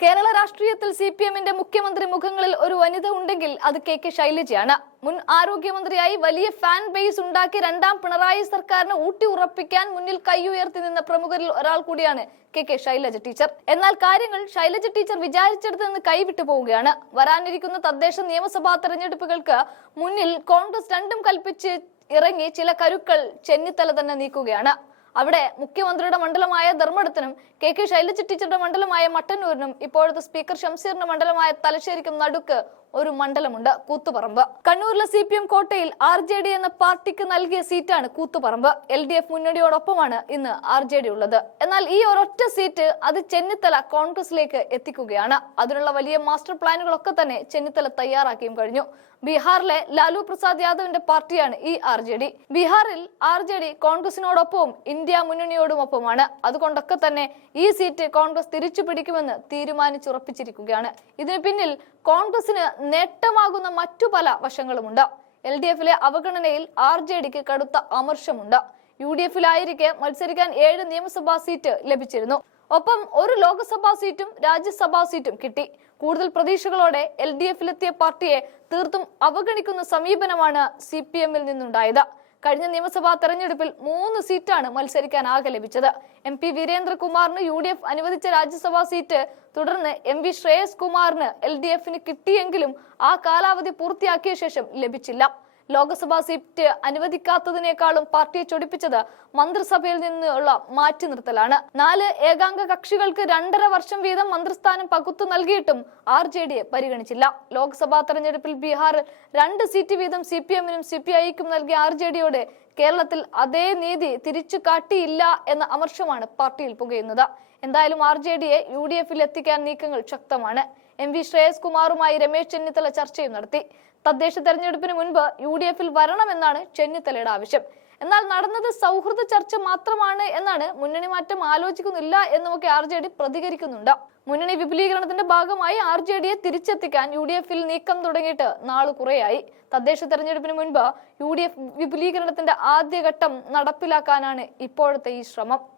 കേരള രാഷ്ട്രീയത്തിൽ C P എമ്മിന്റെ മുഖ്യമന്ത്രി മുഖങ്ങളിൽ ഒരു വനിത ഉണ്ടെങ്കിൽ അത് കെ കെ ശൈലജയാണ്. മുൻ ആരോഗ്യമന്ത്രിയായി വലിയ ഫാൻ ബേസ് ഉണ്ടാക്കി രണ്ടാം പിണറായി സർക്കാരിനെ ഊട്ടി ഉറപ്പിക്കാൻ മുന്നിൽ കൈയുയർത്തി നിന്ന പ്രമുഖരിൽ ഒരാൾ കൂടിയാണ് കെ കെ ശൈലജ ടീച്ചർ. എന്നാൽ കാര്യങ്ങൾ ശൈലജ ടീച്ചർ വിചാരിച്ചെടുത്ത് നിന്ന് കൈവിട്ടു പോവുകയാണ്. വരാനിരിക്കുന്ന തദ്ദേശ നിയമസഭാ തെരഞ്ഞെടുപ്പുകൾക്ക് മുന്നിൽ കോൺഗ്രസ് രണ്ടും കൽപ്പിച്ച് ഇറങ്ങി ചില കരുക്കൾ ചെന്നിത്തല തന്നെ നീക്കുകയാണ്. അവിടെ മുഖ്യമന്ത്രിയുടെ മണ്ഡലമായ ധർമ്മടത്തിനും കെ കെ ശൈലജ ടീച്ചറുടെ മണ്ഡലമായ മട്ടന്നൂരിനും ഇപ്പോഴത്തെ സ്പീക്കർ ഷംസീറിന്റെ മണ്ഡലമായ തലശ്ശേരിക്കും നടുക്ക് ഒരു മണ്ഡലമുണ്ട് കൂത്തുപറമ്പ്. കണ്ണൂരിലെ സി പി എം കോട്ടയിൽ ആർ ജെ ഡി എന്ന പാർട്ടിക്ക് നൽകിയ സീറ്റാണ് കൂത്തുപറമ്പ്. എൽ ഡി എഫ് മുന്നണിയോടൊപ്പമാണ് ഇന്ന് ആർ ജെ ഡി ഉള്ളത്. എന്നാൽ ഈ ഒരൊറ്റ സീറ്റ് അത് ചെന്നിത്തല കോൺഗ്രസിലേക്ക് എത്തിക്കുകയാണ്. അതിനുള്ള വലിയ മാസ്റ്റർ പ്ലാനുകളൊക്കെ തന്നെ ചെന്നിത്തല തയ്യാറാക്കിയും കഴിഞ്ഞു. ബീഹാറിലെ ലാലു പ്രസാദ് യാദവിന്റെ പാർട്ടിയാണ് ഈ ആർ ജെ ഡി. ബീഹാറിൽ ആർ ജെ ഡി കോൺഗ്രസിനോടൊപ്പവും ഇന്ത്യ മുന്നണിയോടുമൊപ്പമാണ്. അതുകൊണ്ടൊക്കെ തന്നെ ഈ സീറ്റ് കോൺഗ്രസ് തിരിച്ചു പിടിക്കുമെന്ന് തീരുമാനിച്ചുറപ്പിച്ചിരിക്കുകയാണ്. ഇതിന് പിന്നിൽ കോൺഗ്രസിന് നേട്ടമാകുന്ന മറ്റു പല വശങ്ങളുമുണ്ട്. എൽ ഡി എഫിലെ അവഗണനയിൽ ആർ ജെ ഡിക്ക് കടുത്ത അമർഷമുണ്ട്. യു ഡി എഫിലായിരിക്കെ മത്സരിക്കാൻ ഏഴ് നിയമസഭാ സീറ്റ് ലഭിച്ചിരുന്നു. ഒപ്പം ഒരു ലോക്സഭാ സീറ്റും രാജ്യസഭാ സീറ്റും കിട്ടി. കൂടുതൽ പ്രതീക്ഷകളോടെ എൽ ഡി എഫിലെത്തിയ പാർട്ടിയെ തീർത്തും അവഗണിക്കുന്ന സമീപനമാണ് സി പി എമ്മിൽ നിന്നുണ്ടായത്. കഴിഞ്ഞ നിയമസഭാ തെരഞ്ഞെടുപ്പിൽ മൂന്ന് സീറ്റാണ് മത്സരിക്കാൻ ആകെ ലഭിച്ചത്. എം പി വീരേന്ദ്രകുമാറിന് യു ഡി എഫ് അനുവദിച്ച രാജ്യസഭാ സീറ്റ് തുടർന്ന് എം വി ശ്രേയസ് കുമാറിന് എൽ ഡി എഫിന് കിട്ടിയെങ്കിലും ആ കാലാവധി പൂർത്തിയാക്കിയ ശേഷം ലഭിച്ചില്ല. ലോക്സഭാ സീറ്റ് അനുവദിക്കാത്തതിനേക്കാളും പാർട്ടിയെ ചൊടിപ്പിച്ചത് മന്ത്രിസഭയിൽ നിന്നുള്ള മാറ്റി നിർത്തലാണ്. നാല് ഏകാംഗ കക്ഷികൾക്ക് രണ്ടര വർഷം വീതം മന്ത്രിസ്ഥാനം പകുത്തു നൽകിയിട്ടും ആർ ജെ ഡിയെ പരിഗണിച്ചില്ല. ലോക്സഭാ തെരഞ്ഞെടുപ്പിൽ ബീഹാറിൽ രണ്ട് സീറ്റ് വീതം സി പി എമ്മിനും സി പി ഐക്കും നൽകിയ ആർ ജെ ഡിയോട് കേരളത്തിൽ അതേ നീതി തിരിച്ചു കാട്ടിയില്ല എന്ന അമർഷമാണ് പാർട്ടിയിൽ പുകയുന്നത്. എന്തായാലും ആർ ജെ ഡിയെ യു ഡി എഫിൽ എത്തിക്കാൻ നീക്കങ്ങൾ ശക്തമാണ്. എം വി ശ്രേയസ് കുമാറുമായി രമേശ് ചെന്നിത്തല ചർച്ചയും നടത്തി. തദ്ദേശ തെരഞ്ഞെടുപ്പിന് മുൻപ് യു ഡി എഫിൽ വരണമെന്നാണ് ചെന്നിത്തലയുടെ ആവശ്യം. എന്നാൽ നടന്നത് സൗഹൃദ ചർച്ച മാത്രമാണ് എന്നാണ് മുന്നണി മാറ്റം ആലോചിക്കുന്നില്ല എന്നുമൊക്കെ ആർ ജെ ഡി പ്രതികരിക്കുന്നുണ്ട്. മുന്നണി വിപുലീകരണത്തിന്റെ ഭാഗമായി ആർ ജെ ഡിയെ തിരിച്ചെത്തിക്കാൻ യു ഡി എഫിൽ നീക്കം തുടങ്ങിയിട്ട് നാൾ കുറയായി. തദ്ദേശ തെരഞ്ഞെടുപ്പിന് മുൻപ് യു ഡി എഫ് വിപുലീകരണത്തിന്റെ ആദ്യഘട്ടം നടപ്പിലാക്കാനാണ് ഇപ്പോഴത്തെ ഈ ശ്രമം.